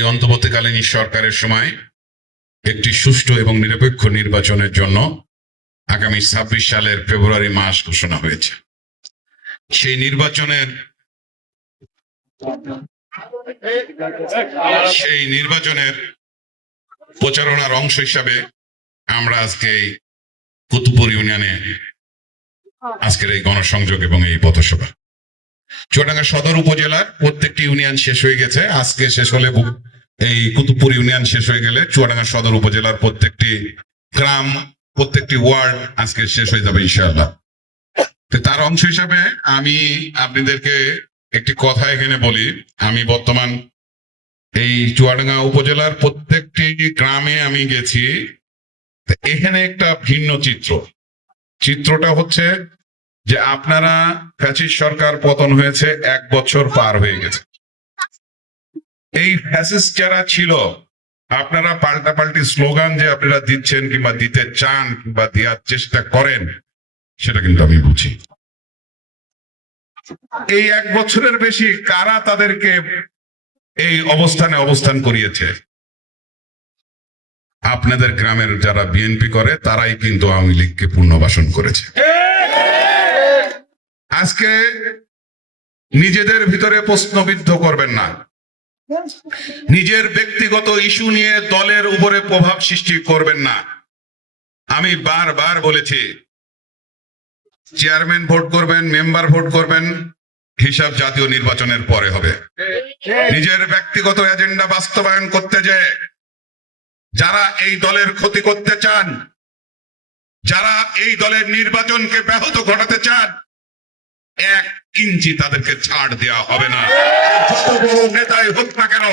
অন্তর্বর্তীকালীন সরকারের সময় একটি সুষ্ঠু এবং নিরপেক্ষ নির্বাচনের জন্য আগামী ছাব্বিশ সালের ফেব্রুয়ারি মাস ঘোষণা হয়েছে। সেই নির্বাচনের সেই নির্বাচনের প্রচারণার অংশ হিসাবে আমরা আজকে এই কুতুবপুর ইউনিয়নে আজকের এই গণসংযোগ এবং এই পথসভা। চুয়াডাঙ্গা সদর উপজেলার প্রত্যেকটি ইউনিয়ন শেষ হয়ে গেছে। আজকে শেষ হলে এই কুতুবপুর ইউনিয়ন শেষ হয়ে গেলে চুয়াডাঙ্গা সদর উপজেলার প্রত্যেকটি গ্রাম, প্রত্যেকটি ওয়ার্ড আজকে শেষ হয়ে যাবে ইনশাআল্লাহ। তো তার অংশ হিসাবে আমি আপনাদেরকে একটি কথা এখানে বলি। আমি বর্তমান এই চুয়াডাঙ্গা উপজেলার প্রত্যেকটি গ্রামে আমি গেছি। এখানে একটা ভিন্ন চিত্র। চিত্রটা হচ্ছে যে আপনারা ফ্যাসিস্ট সরকার পতন হয়েছে, এক বছর পার হয়ে গেছে। এই ফ্যাসিস্ট যারা ছিল, আপনারা পাল্টাপাল্টি স্লোগান যে আপনারা দিচ্ছেন কিংবা দিতে চান কিংবা দেওয়ার চেষ্টা করেন, সেটা কিন্তু আমি বুঝি। এই এক বছরের বেশি কারা তাদেরকে এই অবস্থানে অবস্থান করিয়েছে? আপনাদের গ্রামের যারা বিএনপি করে, তারাই কিন্তু আওয়ামী লীগকে পুনর্বাসন করেছে। আজকে নিজেদের ভিতরে প্রশ্নবিদ্ধ করবেন না। নিজের ব্যক্তিগত ইস্যু নিয়ে দলের উপরে প্রভাব সৃষ্টি করবেন না। আমি বারবার বলেছি, চেয়ারম্যান ভোট করবেন, মেম্বার ভোট করবেন, হিসাব জাতীয় নির্বাচনের পরে হবে। নিজের ব্যক্তিগত এজেন্ডা বাস্তবায়ন করতে যে, যারা এই দলের ক্ষতি করতে চান, যারা এই দলের নির্বাচনকে ব্যাহত ঘটাতে চান এক ইঞ্চি তাদেরকে ছাড় দেওয়া হবে না। যত বড় নেতাই হোক না কেন,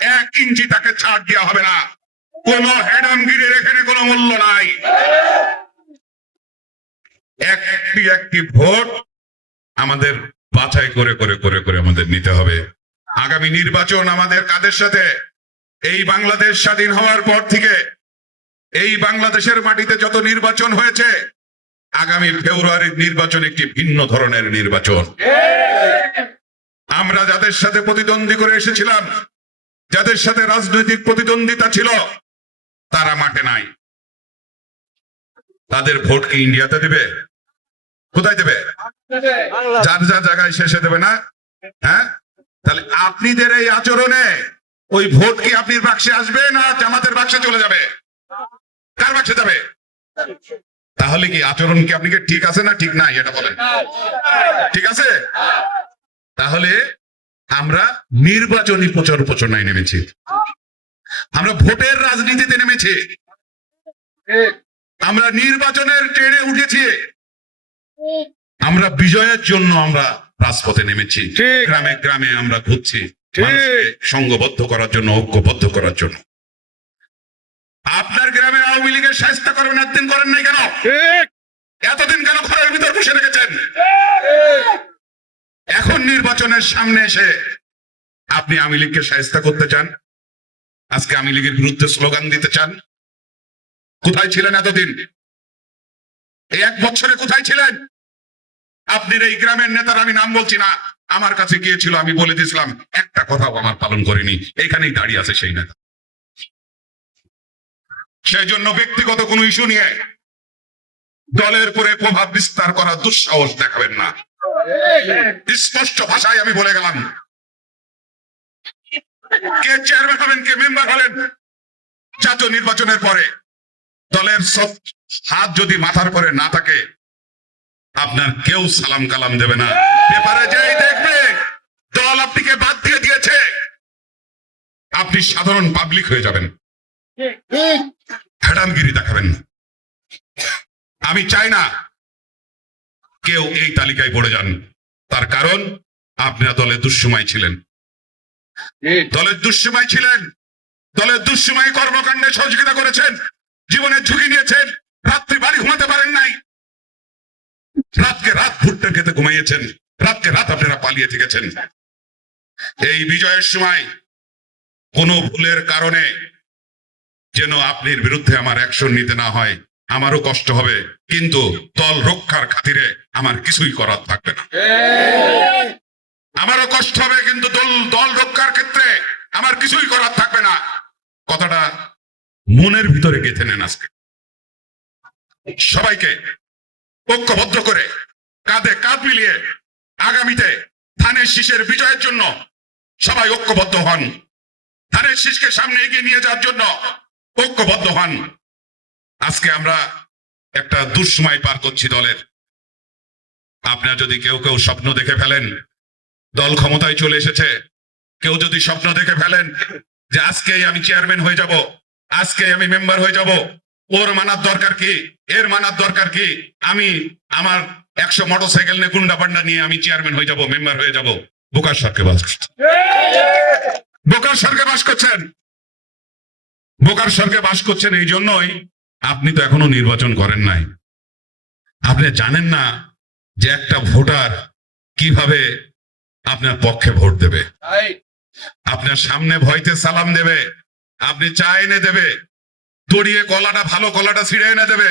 এক ইঞ্চি তাকে ছাড় দেওয়া হবে না। কোন হ্যাডামগিরির এখানে কোনো মূল্য নাই। এক একটি একটি ভোট আমাদের বাছাই করে করে করে করে আমাদের নিতে হবে। আগামী নির্বাচন আমাদের কাদের সাথে? এই বাংলাদেশ স্বাধীন হওয়ার পর থেকে এই বাংলাদেশের মাটিতে যত নির্বাচন হয়েছে আগামী ফেব্রুয়ারির নির্বাচন একটি ভিন্ন ধরনের নির্বাচন। আমরা যাদের সাথে প্রতিদ্বন্দ্বী করে এসেছিলাম, যাদের সাথে রাজনৈতিক প্রতিদ্বন্দ্বিতা ছিল, তারা মাঠে নাই। তাদের ভোট কি ইন্ডিয়াতে দেবে? কোথায় দেবে? যার যার জায়গায় শেষে দেবে না? হ্যাঁ? তাহলে আপনাদের এই আচরণে ওই ভোট কি আপনি বাক্সে আসবে না জামাতের বাক্সে চলে যাবে? কার বাক্সে যাবে? তাহলে কি আচরণ কি আপনি ঠিক আছে না ঠিক নাই এটা বলেন? ঠিক আছে? তাহলে আমরা নির্বাচনী প্রচার প্রচারণায় নেমেছি। আমরা ভোটের রাজনীতিতে নেমেছি। আমরা নির্বাচনের ট্রেনে উঠেছি। আমরা বিজয়ের জন্য আমরা রাজপথে নেমেছি। গ্রামে গ্রামে আমরা ঘুরছি। সংঘবদ্ধ করার জন্য ঐক্যবদ্ধ করার জন্য। আপনার গ্রামে আওয়ামী লীগের সাহায্য করবেন একদিন করেন নাই কেন? ঠিক। এতদিন কেন ঘরের ভিতর বসে রেখেছেন? এখন নির্বাচনের সামনে এসে আপনি আওয়ামী লীগকে সাহায্য করতে চান? আজকে আওয়ামী লীগের বিরুদ্ধে স্লোগান দিতে চান? কোথায় ছিলেন এতদিন? এই এক বছরে কোথায় ছিলেন? আপনার এই গ্রামের নেতার আমি নাম বলছি না আমার কাছে গিয়েছিল আমি বলে দিয়েছিলাম একটা কথাও আমার পালন করিনি। এখানেই দাঁড়িয়ে আছে সেই নেতা। সেই জন্য ব্যক্তিগত কোনো ইস্যু নিয়ে দলের উপরে প্রভাব বিস্তার করার দুঃসাহস দেখাবেন না। স্পষ্ট ভাষায় আমি বলে গেলাম। কে চেয়ারম্যান হবেন, কে মেম্বার হলেন, জাতীয় নির্বাচনের পরে দলের সব হাত যদি মাথার পরে না থাকে, আপনার কেউ সালাম কালাম দেবে না। পেপারে যাই দেখবে, দল আপনাকে বাদ দিয়ে দিয়েছে। আপনি সাধারণ পাবলিক হয়ে যাবেন। হ্যাডামগিরি দেখাবেন না। আমি চাই না কেউ এই তালিকায় পড়ে যান। তার কারণ, আপনারা দলের দুঃসময় ছিলেন। দলের দুঃসময় ছিলেন। দলের দুঃসময় কর্মকাণ্ডে সহযোগিতা করেছেন। জীবনের ঝুঁকি নিয়েছেন। রাত্রি বাড়ি ঘুমাতে পারেন নাই। রাতকে রাত ভুট্টা খেতে ঘুমাইয়েছেন। রাতকে রাত আপনারা পালিয়ে থেকেছেন। এই বিজয়ের সময় কোনো ভুলের কারণে যেন আপনার বিরুদ্ধে আমার অ্যাকশন নিতে না হয়। আমারও কষ্ট হবে, কিন্তু দল রক্ষার খাতিরে আমার কিছুই করার থাকবে না। আমারও কষ্ট হবে, কিন্তু দল দল রক্ষার ক্ষেত্রে আমার কিছুই করার থাকবে না। কথাটা মনের ভিতরে গেঁথে নেন আজকে। সবাইকে ঐক্যবদ্ধ করে কাঁধে কাঁধ মিলিয়ে আগামীতে ধানের শীষের বিজয়ের জন্য সবাই ঐক্যবদ্ধ হন। ধানের শীষকে সামনে এগিয়ে নিয়ে যাওয়ার জন্য ঐক্যবদ্ধ হন। আজকে আমরা একটা দুঃসময় পার করছি দলের। আপনার যদি কেউ কেউ স্বপ্ন দেখে ফেলেন, দল ক্ষমতায় চলে এসেছে, কেউ যদি স্বপ্ন দেখে ফেলেন যে আজকেই আমি চেয়ারম্যান হয়ে যাব আজকে আমি মেম্বার হয়ে যাব, ওর মানার দরকার কি, এর মানার দরকার কি, আমি আমার একশো মোটর সাইকেল নিয়ে গুন্ডা পান্ডা নিয়ে আমি চেয়ারম্যান হয়ে যাব, মেম্বার হয়ে যাব। বোকার সরকে বাস বোকার সরকে বাস করছেন। বোকার সরকে বাস করছেন এই জন্যই আপনি তো এখনও নির্বাচন করেন নাই। আপনি জানেন না যে একটা ভোটার কীভাবে আপনার পক্ষে ভোট দেবে। আপনার সামনে ভয়তে সালাম দেবে আপনি চা এনে দেবে দড়িয়ে কলাটা ভালো কলাটা ছিঁড়ে এনে দেবে।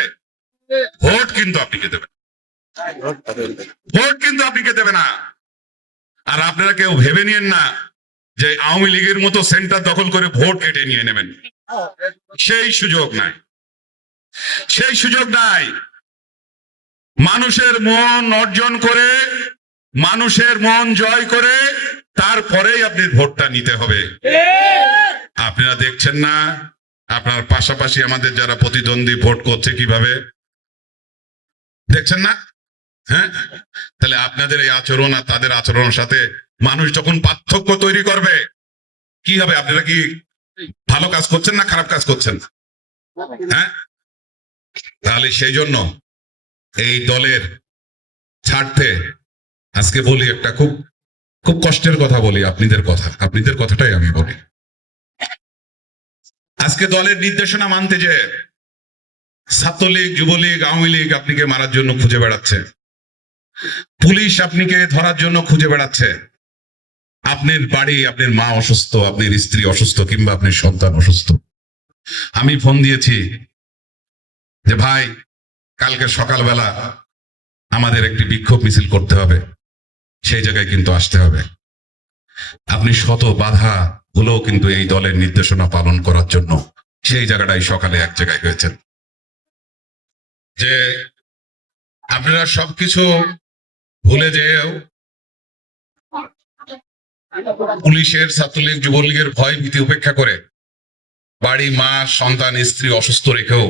ভোট কিন্তু আপনি কে দেবেন ভোট কিন্তু আপনি কে দেবে না। আর আপনারা কেউ ভেবে নিয়েন না যে আওয়ামী লীগের মতো সেন্টার দখল করে ভোট কেটে নিয়ে নেবেন। সেই সুযোগ নাই। সেই সুযোগ নাই। মানুষের মন অর্জন করে, মানুষের মন জয় করে, তারপরেই আপনি ভোটটা নিতে হবে। আপনারা দেখছেন না, আপনার পাশাপাশি আমাদের যারা প্রতিদ্বন্দ্বী ভোট করছে কীভাবে? দেখছেন না? হ্যাঁ? তাহলে আপনাদের এই আচরণ আর তাদের আচরণের সাথে মানুষ যখন পার্থক্য তৈরি করবে, কি হবে? আপনারা কি ভালো কাজ করছেন না খারাপ কাজ করছেন? হ্যাঁ? তাহলে সেই জন্য এই দলের ছাড়তে আজকে বলি একটা খুব খুব কষ্টের কথা বলি আপনাদের কথা। আপনাদের কথাটাই আমি বলি। আজকে দলের নির্দেশনা মানতে যে ছাত্রলীগ, যুবলীগ, আওয়ামী লীগ আপনাকে মারার জন্য খুঁজে বেড়াচ্ছে। পুলিশ আপনাকে ধরার জন্য খুঁজে বেড়াচ্ছে। আপনার বাড়ি, আপনার মা অসুস্থ, আপনার স্ত্রী অসুস্থ, কিংবা আপনার সন্তান অসুস্থ। আমি ফোন দিয়েছি যে, ভাই, কালকে সকালবেলা আমাদের একটি বিক্ষোভ মিছিল করতে হবে। সেই জায়গায় কিন্তু আসতে হবে। আপনি শত বাধা গুলোও কিন্তু এই দলের নির্দেশনা পালন করার জন্য সেই জায়গাটাই সকালে এক জায়গায় হয়েছেন। যে, আপনারা সবকিছু ভুলে যেও পুলিশের ছাত্রলীগ যুবলীগের ভয় ভীতি উপেক্ষা করে বাড়ি মা সন্তান স্ত্রী অসুস্থ রেখেও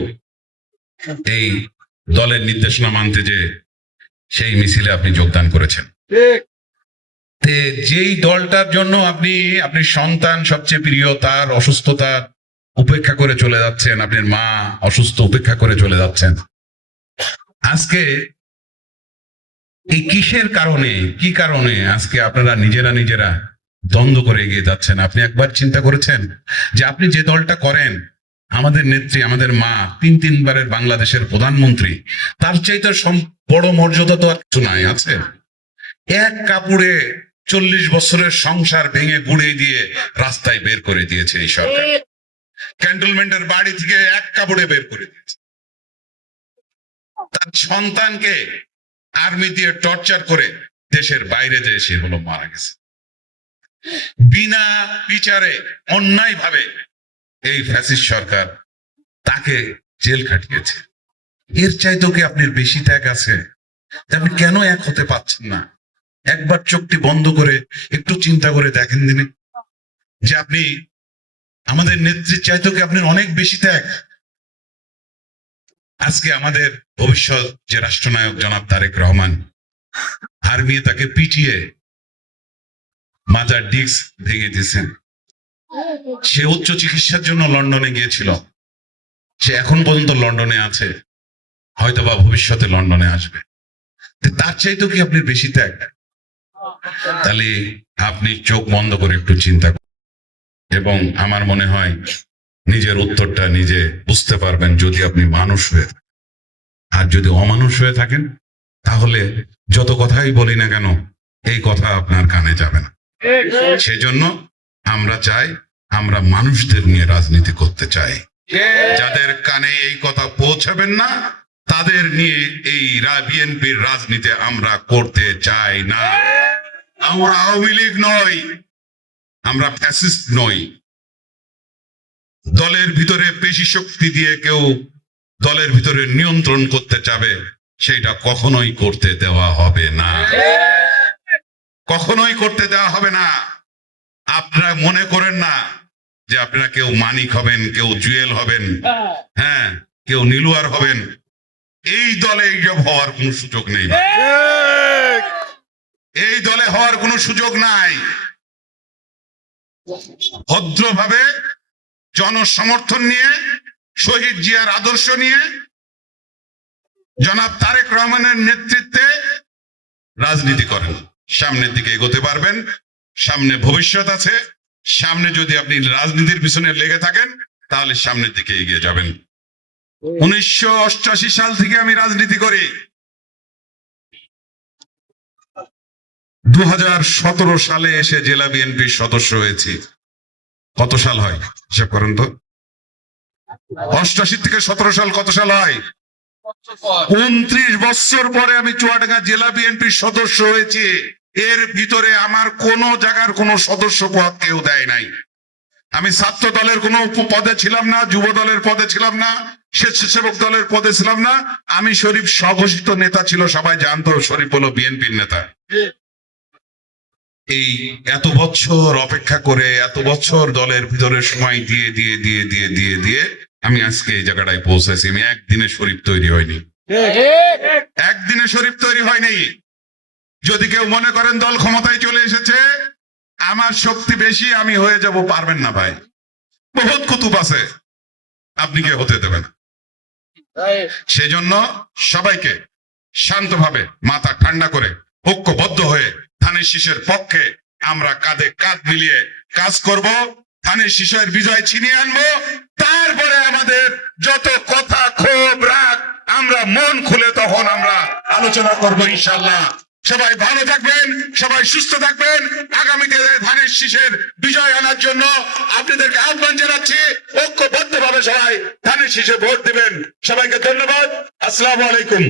এই দলের নির্দেশনা মানতে যে সেই মিছিলে আপনি যোগদান করেছেন। যেই দলটার জন্য আপনি আপনি সন্তান সবচেয়ে প্রিয় তার অসুস্থতা উপেক্ষা করে চলে যাচ্ছেন আপনার মা অসুস্থ উপেক্ষা করে চলে যাচ্ছেন আজকে এই কিসের কারণে কি কারণে আজকে আপনারা নিজেরা নিজেরা দ্বন্দ্ব করে এগিয়ে যাচ্ছেন। আপনি একবার চিন্তা করেছেন যে আপনি যে দলটা করেন, আমাদের নেত্রী, আমাদের মা, তিন তিনবারের বাংলাদেশের প্রধানমন্ত্রী, তার চাইতে বড় মর্যাদা তো আর কিছু নাই, আছে? এক কাপড়ে চল্লিশ বছরের সংসার ভেঙে গুড়ে দিয়ে রাস্তায় বের করে দিয়েছে এই সরকার। ক্যান্টনমেন্টের বাড়ি থেকে এক কাপড়ে বের করে দিয়েছে। তার সন্তানকে আর্মি দিয়ে টর্চার করে দেশের বাইরে যে সে হলো মারা গেছে। বিনা বিচারে অন্যায় ভাবে এই ফ্যাসিস্ট সরকার তাকে জেল খাটিয়েছে। এর চাইতেও কি আপনার বেশি ত্যাগ আছে? আপনি কেন এক হতে পারছেন না? একবার চোখটি বন্ধ করে একটু চিন্তা করে দেখেন দিনে। যে আপনি আমাদের নেত্রীর চাইতেও কি আপনার অনেক বেশি ত্যাগ? আজকে আমাদের ভবিষ্যৎ যে রাষ্ট্রনায়ক জনাব তারেক রহমান আর্মি তাকে পিটিয়ে মাজার ডিস্ক ভেঙে দিয়েছেন। সে উচ্চ চিকিৎসার জন্য লন্ডনে গিয়েছিল। সে এখন পর্যন্ত লন্ডনে আছে। হয়তোবা ভবিষ্যতে লন্ডনে আসবে। তার চাইতেও কি আপনি বেশি ত্যাগ? তাহলে আপনি চোখ বন্ধ করে একটু চিন্তা করুন। এবং আমার মনে হয় নিজের উত্তরটা নিজে বুঝতে পারবেন যদি আপনি মানুষ হয়ে থাকেন। আর যদি অমানুষ হয়ে থাকেন, তাহলে যত কথাই বলি না কেন, এই কথা আপনার কানে যাবে না। সেজন্য আমরা চাই আমরা মানুষদের নিয়ে রাজনীতি করতে চাই। যাদের কানে এই কথা পৌঁছাবেন না তাদের নিয়ে এই বিএনপির রাজনীতি আমরা করতে চাই না। আমরা আওয়ামী লীগ নই আমরা ফ্যাসিস্ট নই। দলের ভিতরে পেশি শক্তি দিয়ে কেউ দলের ভিতরে নিয়ন্ত্রণ করতে চাবে সেটা কখনোই করতে দেওয়া হবে না। কখনোই করতে দেওয়া হবে না। আপনারা মনে করেন না যে আপনারা কেউ মানিক হবেন, কেউ জুয়েল হবেন হ্যাঁ কেউ নীলুয়ার হবেন। এই দলে এইসব হওয়ার কোনো সুযোগ নেই এই দলে হওয়ার কোনো সুযোগ নাই। ভদ্রভাবে জনসমর্থন নিয়ে, শহীদ জিয়ার আদর্শ নিয়ে, জনাব তারেক রহমানের নেতৃত্বে রাজনীতি করেন। সামনের দিকে এগোতে পারবেন। সামনে ভবিষ্যৎ আছে। সামনে যদি আপনি রাজনীতির পিছনে লেগে থাকেন, তাহলে সামনের দিকে এগিয়ে যাবেন। উনিশশো অষ্টআশি সাল থেকে আমি রাজনীতি করি। দু সালে এসে জেলা বিএনপির সদস্য হয়েছি। কত সাল হয়? হিসাব করেন তো। অষ্টআশি থেকে সতেরো সাল কত সাল হয়? উনত্রিশ বছর পরে আমি চুয়াডাঙ্গা জেলা বিএনপির সদস্য হয়েছি। এর ভিতরে আমার কোন জায়গার কোন সদস্য পদ কেউ দেয় নাই। আমি ছাত্র দলের কোনো পদে ছিলাম না যুব দলের পদে ছিলাম না স্বেচ্ছাসেবক দলের পদে ছিলাম না। আমি শরীফ স্বঘোষিত নেতা ছিল সবাই জানতো শরীফ হলো বিএনপির নেতা। এই এত বছর অপেক্ষা করে এত বছর দলের ভিতরে সময় দিয়ে দিয়ে দিয়ে দিয়ে দিয়ে দিয়ে আমি আজকে এই জায়গাটায় পৌঁছেছি। আমি একদিনে শরীফ তৈরি হয়নি। একদিনে শরীফ তৈরি হয়নি। যদি কেউ মনে করেন দল ক্ষমতায় চলে এসেছে, আমার শক্তি বেশি, আমি হয়ে যাব, পারবেন না ভাই। বহুত কুতুব আছে। আপনি কে হতে দেবেন সেজন্য সবাইকে শান্তভাবে মাথা ঠান্ডা করে ঐক্যবদ্ধ হয়ে ধানের শীষের পক্ষে আমরা কাঁধে কাঁধ মিলিয়ে কাজ করব। ধানের শীষের বিজয় ছিনিয়ে আনব। তারপরে আমাদের যত কথা, ক্ষোভ, রাগ, আমরা মন খুলে তখন আমরা আলোচনা করব ইনশাল্লাহ সবাই ভালো থাকবেন, সবাই সুস্থ থাকবেন। আগামীতে ধানের শীষের বিজয় আনার জন্য আপনাদেরকে আহ্বান জানাচ্ছি, ঐক্যবদ্ধভাবে সবাই ধানের শীষে ভোট দিবেন। সবাইকে ধন্যবাদ। আসসালামু আলাইকুম।